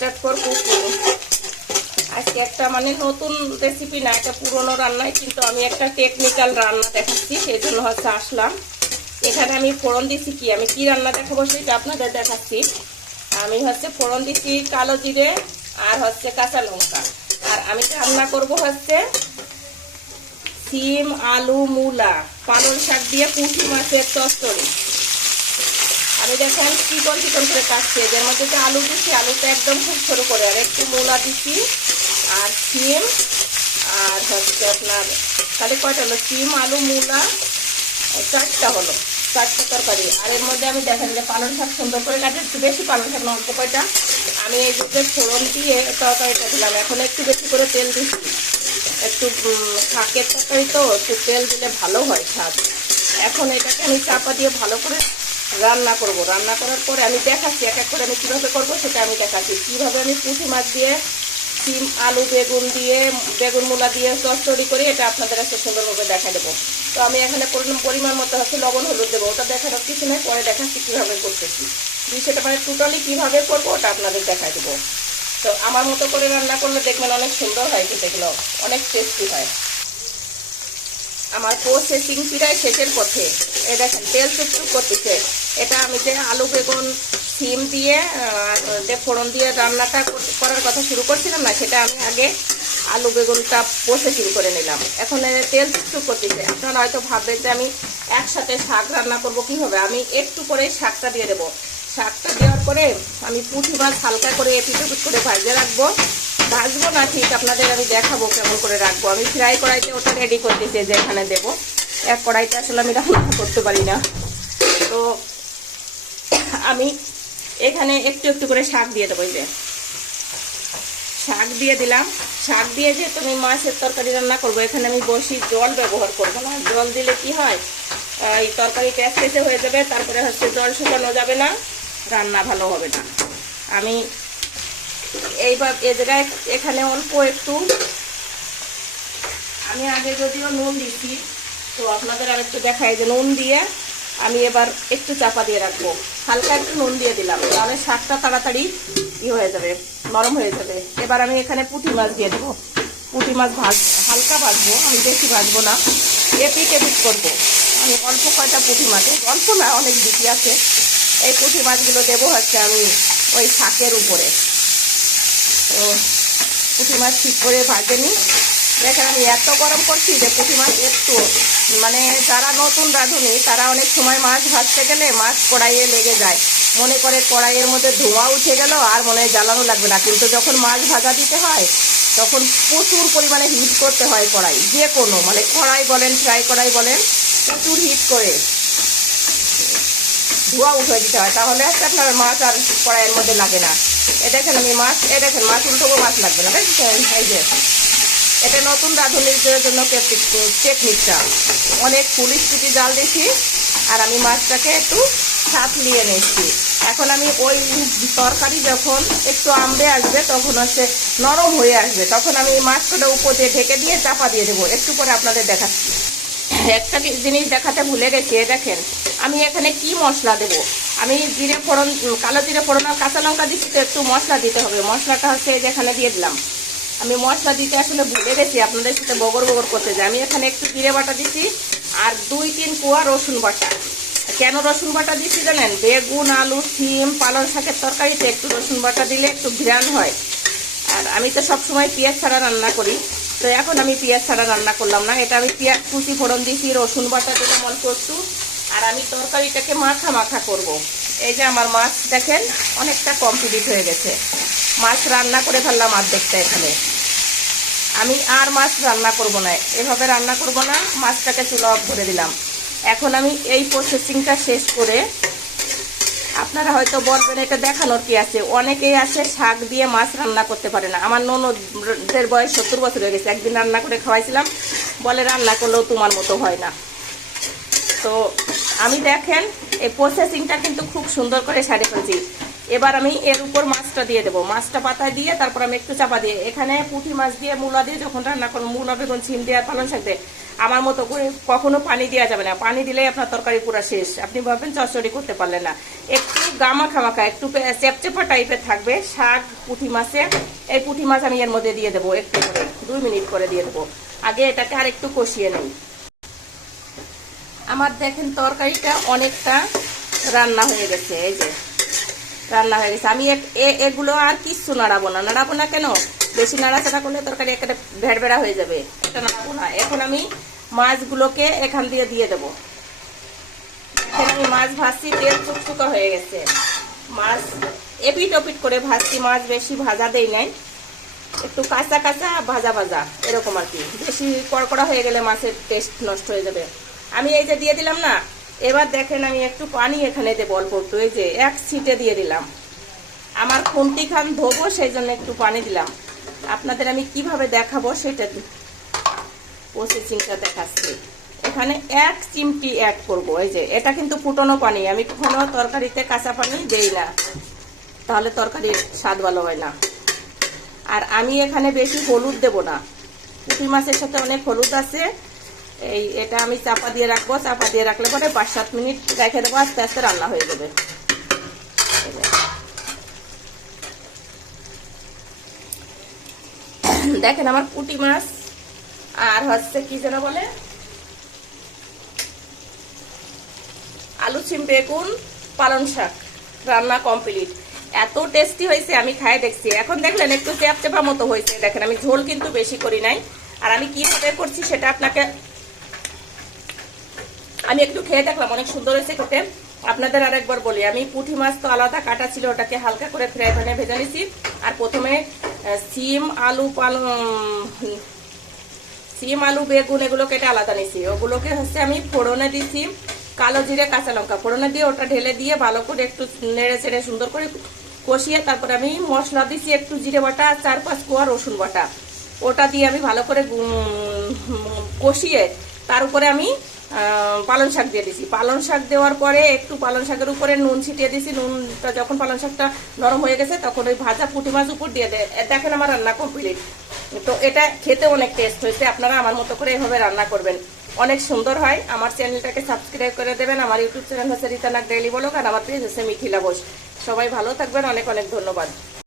Start করব। আজকে একটা মানে নতুন রেসিপি না, একটা পুরনো রান্নায়, কিন্তু আমি একটা টেকনিক্যাল রান্না দেখাচ্ছি, সেই জন্য হচ্ছে আসলাম। এখানে আমি ফোড়ন দিচ্ছি, কি আমি কি রান্না দেখাবো সেটা আপনাদের দেখাচ্ছি। আমি হচ্ছে ফোড়ন দিচ্ছি কালো জিরে আর হচ্ছে কাঁচা লঙ্কা। আর আমি রান্না করব হচ্ছে সিম, আলু, মূলা, পালং শাক দিয়ে পুঁটি মাছের চচ্চড়ি। আমি দেখেন চিকন চিকন করে কাটছি। এর মধ্যে যে আলু দিচ্ছি, আলুটা একদম খুব ছোটো করে, আর একটু মূলা দিচ্ছি আর সিম, আর হচ্ছে আপনার তাহলে কয়টা হলো, সিম, আলু, মূলা, চারটা হলো, চারটা তরকারি। আর এর মধ্যে আমি দেখেন যে পালং শাক সুন্দর করে কাটে, একটু বেশি পালং শাক না, অল্প কয়টা। আমি এই যে ফোড়ন দিয়ে তরকারিটা দিলাম, এখন একটু বেশি করে তেল দিচ্ছি। একটু শাকের তরকারি তো একটু তেল দিলে ভালো হয় স্বাদ। এখন এটাকে আমি চাপা দিয়ে ভালো করে রান্না করব। রান্না করার পরে আমি দেখাচ্ছি এক এক করে আমি কীভাবে করবো সেটা আমি দেখাচ্ছি। কীভাবে আমি পুঁটি মাছ দিয়ে, সিম, আলু, বেগুন দিয়ে, বেগুন মূলা দিয়ে চচ্চড়ি করি, এটা আপনাদের কাছে সুন্দরভাবে দেখা দেবো। তো আমি এখানে পরিমাণ মতো হচ্ছে লবণ হলুদ দেবো, ওটা দেখানোর কিছু নেই, পরে দেখাচ্ছি কীভাবে করতেছি। সেটা মানে টোটালি কীভাবে করবো ওটা আপনাদের দেখা দেবো। তো আমার মতো করে রান্না করলে দেখবেন অনেক সুন্দর হয়, খেতেগুলো অনেক টেস্টি হয়। আমার প্রসেসিং প্রায় শেষের পথে। এ দেখেন তেল চুপচুপ করতেছে। এটা আমি যে আলু, বেগুন, সিম দিয়ে যে ফোড়ন দিয়ে রান্নাটা করার কথা শুরু করছিলাম না, সেটা আমি আগে আলু বেগুনটা প্রসেসিং করে নিলাম। এখন তেল চুপচুপ করতেছে। আপনারা হয়তো ভাববেন যে আমি একসাথে শাক রান্না করবো কীভাবে। আমি একটু করে শাকটা দিয়ে দেবো। শাকটা দেওয়ার পরে আমি পুঁটি মাছ হালকা করে এপিট করে ভাজে রাখবো। ভাজবো না ঠিক, আপনাদের আমি দেখাবো কেমন করে রাখবো। আমি ফ্রাই কড়াইতে ওটা রেডি করতেছি, যে এখানে দেবো। এক কড়াইতে আসলে আমি রান্না করতে পারি না, তো আমি এখানে একটু একটু করে শাক দিয়ে দেবো। এই যে শাক দিয়ে দিলাম। শাক দিয়ে যেহেতু আমি মাছের তরকারি রান্না করবো, এখানে আমি বেশি জল ব্যবহার করবো না। জল দিলে কি হয়, এই তরকারি ট্যাসে হয়ে যাবে, তারপরে হচ্ছে জল শুকানো যাবে না, রান্না ভালো হবে না। আমি এইবার এ জায়গায় এখানে অল্প একটু, আমি আগে যদিও নুন দিচ্ছি, তো আপনাদের আর একটু দেখাই যে নুন দিয়ে আমি এবার একটু চাপা দিয়ে রাখবো। হালকা একটু নুন দিয়ে দিলাম, তাহলে শাকটা তাড়াতাড়ি হয়ে যাবে, নরম হয়ে যাবে। এবার আমি এখানে পুঁটি মাছ দিয়ে দেবো। পুঁটি মাছ হালকা ভাজবো, আমি বেশি ভাজবো না, এপিট এপিট করবো। আমি অল্প কয়টা পুঁটি মাছ, অল্প না অনেক বেশি আছে, এই পুঁটি মাছগুলো দেবো হচ্ছে আমি ওই শাকের উপরে। তো পুঁটি মাছ ঠিক করে ভাজে নিই। দেখেন আমি এত গরম করছি যে পুঁটি মাছ একটু মানে যারা নতুন রাঁধুনি তারা অনেক সময় মাছ ভাজতে গেলে মাছ কড়াইয়ে লেগে যায়, মনে করে কড়াইয়ের মধ্যে ধোঁয়া উঠে গেল আর মনে জ্বালানো লাগবে না। কিন্তু যখন মাছ ভাজা দিতে হয় তখন প্রচুর পরিমাণে হিট করতে হয় কড়াই, যে কোনো মানে কড়াই বলেন, ফ্রাই কড়াই বলেন, প্রচুর হিট করে ধোঁয়া উঠে দিতে হয়, তাহলে হচ্ছে আপনার মাছ আর কড়াইয়ের মধ্যে লাগে না। এ দেখেন আমি মাছ, দেখেন মাছ উল্টোবো, মাছ লাগবে না, দেখছেন? এই যে এটা নতুন রাঁধুনিদের জন্য টেকনিকটা। অনেক ফুল স্পিডে জাল দিয়েছি আর আমি মাছটাকে একটু সাঁতলিয়ে নিচ্ছি। এখন আমি ওই তরকারি যখন একটু আমড়ে আসবে, তখন হচ্ছে নরম হয়ে আসবে, তখন আমি মাছটা উপর দিয়ে ঢেকে দিয়ে চাপা দিয়ে দেবো। একটু পরে আপনাদের দেখাচ্ছি। একটা জিনিস দেখাতে ভুলে গেছি, দেখেন আমি এখানে কি মশলা দেব। আমি জিরে ফোড়ন, কালো জিরে ফোড়ন আর কাঁচা লঙ্কা দিচ্ছি, তো একটু মশলা দিতে হবে। মশলাটা হচ্ছে যেখানে দিয়ে দিলাম। আমি মশলা দিতে আসলে ভুলে গেছি, আপনাদের সাথে বগর বগর করতে যাই। আমি এখানে একটু জিরে বাটা দিচ্ছি আর 2-3 কোয়া রসুন বাটা। কেন রসুন বাটা দিচ্ছি জানেন? বেগুন, আলু, সিম, পালং শাকের তরকারিতে একটু রসুন বাটা দিলে একটু ঘ্রাণ হয়। আর আমি তো সবসময় পেঁয়াজ ছাড়া রান্না করি, তো এখন আমি পেঁয়াজ ছাড়া রান্না করলাম না। এটা আমি পেঁয়াজ কুচি ফোড়ন দিয়েছি, রসুন বাটা দিলাম অল্প একটু, আর আমি তরকারিটাকে মাখা মাখা করব। এই যে আমার মাছ দেখেন অনেকটা কমপ্লিট হয়ে গেছে। মাছ রান্না করে ফেললাম অর্ধেকটা। এখানে আমি আর মাছ রান্না করব না, এভাবে রান্না করব না, মাছটাকে চুলা অফ করে দিলাম। এখন আমি এই প্রসেসিংটা শেষ করে, আপনারা হয়তো বলবেন এটা দেখানোর কি আছে, অনেকেই আছে শাক দিয়ে মাছ রান্না করতে পারে না। আমার ননদের বয়স 70 বছর হয়ে গেছে, একদিন রান্না করে খাওয়াইছিলাম, বলে রান্না করলেও তোমার মতো হয় না। তো আমি দেখেন এই প্রসেসিংটা কিন্তু খুব সুন্দর করে সারে ফেলছি। এবার আমি এর উপর মাছটা দিয়ে দেবো, মাছটা পাতায় দিয়ে তারপর আমি একটু চাপা দিয়ে এখানে পুঁটি মাছ দিয়ে মূলা দিয়ে যখন রান্না করবো, মূলা বেগুন সিম দিয়ে আর পালং শাক দিয়ে আমার মতো করে কখনো পানি দেওয়া যাবে না। পানি দিলেই আপনার তরকারি পুরো শেষ, আপনি ভাববেন চচ্চড়ি করতে পারলেন না। একটু গামা খামাখা একটু চেপচেপা টাইপের থাকবে শাক পুঁটি মাছে। এই পুঁটি মাছ আমি এর মধ্যে দিয়ে দেবো একটু করে 2 মিনিট করে দিয়ে দেবো। আগে এটাকে আর একটু কষিয়ে নেই। আমার দেখেন তরকারিটা অনেকটা রান্না হয়ে গেছে, এই যে রান্না হয়ে গেছে। আমি এগুলো আর কিচ্ছু নাড়াবো না কেন, বেশি নাড়াচাড়া করলে তরকারি একটা ভেড়ভেড়া হয়ে যাবে, এটা নাড়াবো না। এখন আমি মাছগুলোকে এখান দিয়ে দিয়ে দেবো। এখানে আমি মাছ ভাজছি, তেল চুকচুকা হয়ে গেছে, মাছ এপিট ওপিট করে ভাজছি, মাছ বেশি ভাজা দেই নাই, একটু কাঁচা কাঁচা ভাজা ভাজা এরকম আর কি। বেশি কড়কড়া হয়ে গেলে মাছের টেস্ট নষ্ট হয়ে যাবে। আমি এই যে দিয়ে দিলাম না, এবার দেখেন আমি একটু পানি এখানে দেবো অল্প একটু, এই যে 1 ছিটে দিয়ে দিলাম। আমার খুন্তি খান ধোবো সেই জন্য একটু পানি দিলাম। আপনাদের আমি কিভাবে দেখাবো সেটা প্রসেসিংটা দেখাচ্ছি। এখানে 1 চিমটি অ্যাড করবো। এই যে এটা কিন্তু ফুটানো পানি, আমি কখনো তরকারিতে কাঁচা পানি দেই না, তাহলে তরকারির স্বাদ ভালো হয় না। আর আমি এখানে বেশি হলুদ দেব না, পুঁটি মাছের সাথে অনেক হলুদ আছে। এটা আমি চাপা দিয়ে রাখবো, চাপা দিয়ে রাখলে পরে 5-7 মিনিট রেখে দেবো, আস্তে আস্তে রান্না হয়ে যাবে। দেখেন আমার পুঁটি মাছ আর হচ্ছে কি যেন বলে আলু সিম বেগুন পালং শাক রান্না কমপ্লিট। এত টেস্টি হয়েছে, আমি খাই দেখছি। এখন দেখলেন একটু চ্যাপচ্যাপা মতো হয়েছে, দেখেন আমি ঝোল কিন্তু বেশি করি নাই। আর আমি কিভাবে করছি সেটা আপনাকে আমি একটু খেয়ে দেখলাম, অনেক সুন্দর হয়েছে খেতে। আপনাদের আরেকবার বলি, আমি পুঁটি মাছ তো আলাদা কাটা ছিল, ওটাকে হালকা করে ফ্রাই প্যানে ভেজে নিছি। আর প্রথমে সিম আলু বেগুন এগুলো কেটে আলাদা নিছি, ওগুলোকে হচ্ছে আমি ফোড়নে দিছি কালো জিরে কাঁচা লঙ্কা ফোড়নে দিয়ে ওটা ঢেলে দিয়ে ভালো করে একটু নেড়ে চেড়ে সুন্দর করে কষিয়ে তারপরে আমি মশলা দিছি একটু জিরে বাটা আর 4-5 কোয়া রসুন বাটা, ওটা দিয়ে আমি ভালো করে কষিয়ে তার উপরে আমি পালং শাক দিয়ে দিছি। পালং শাক দেওয়ার পরে একটু পালং শাকের উপরে নুন ছিটিয়ে দিছি। নুনটা যখন পালং শাকটা নরম হয়ে গেছে তখন ওই ভাজা পুঁটি মাছ উপর দিয়ে দেয়। দেখেন আমার রান্না কমপ্লিট। তো এটা খেতে অনেক টেস্ট হয়েছে, আপনারা আমার মতো করে এভাবে রান্না করবেন, অনেক সুন্দর হয়। আমার চ্যানেলটাকে সাবস্ক্রাইব করে দেবেন। আমার ইউটিউব চ্যানেল হচ্ছে রিতা নাগ ডেইলি ব্লগ আর আমার পেজ হচ্ছে মিথিলা বোস। সবাই ভালো থাকবেন, অনেক অনেক ধন্যবাদ।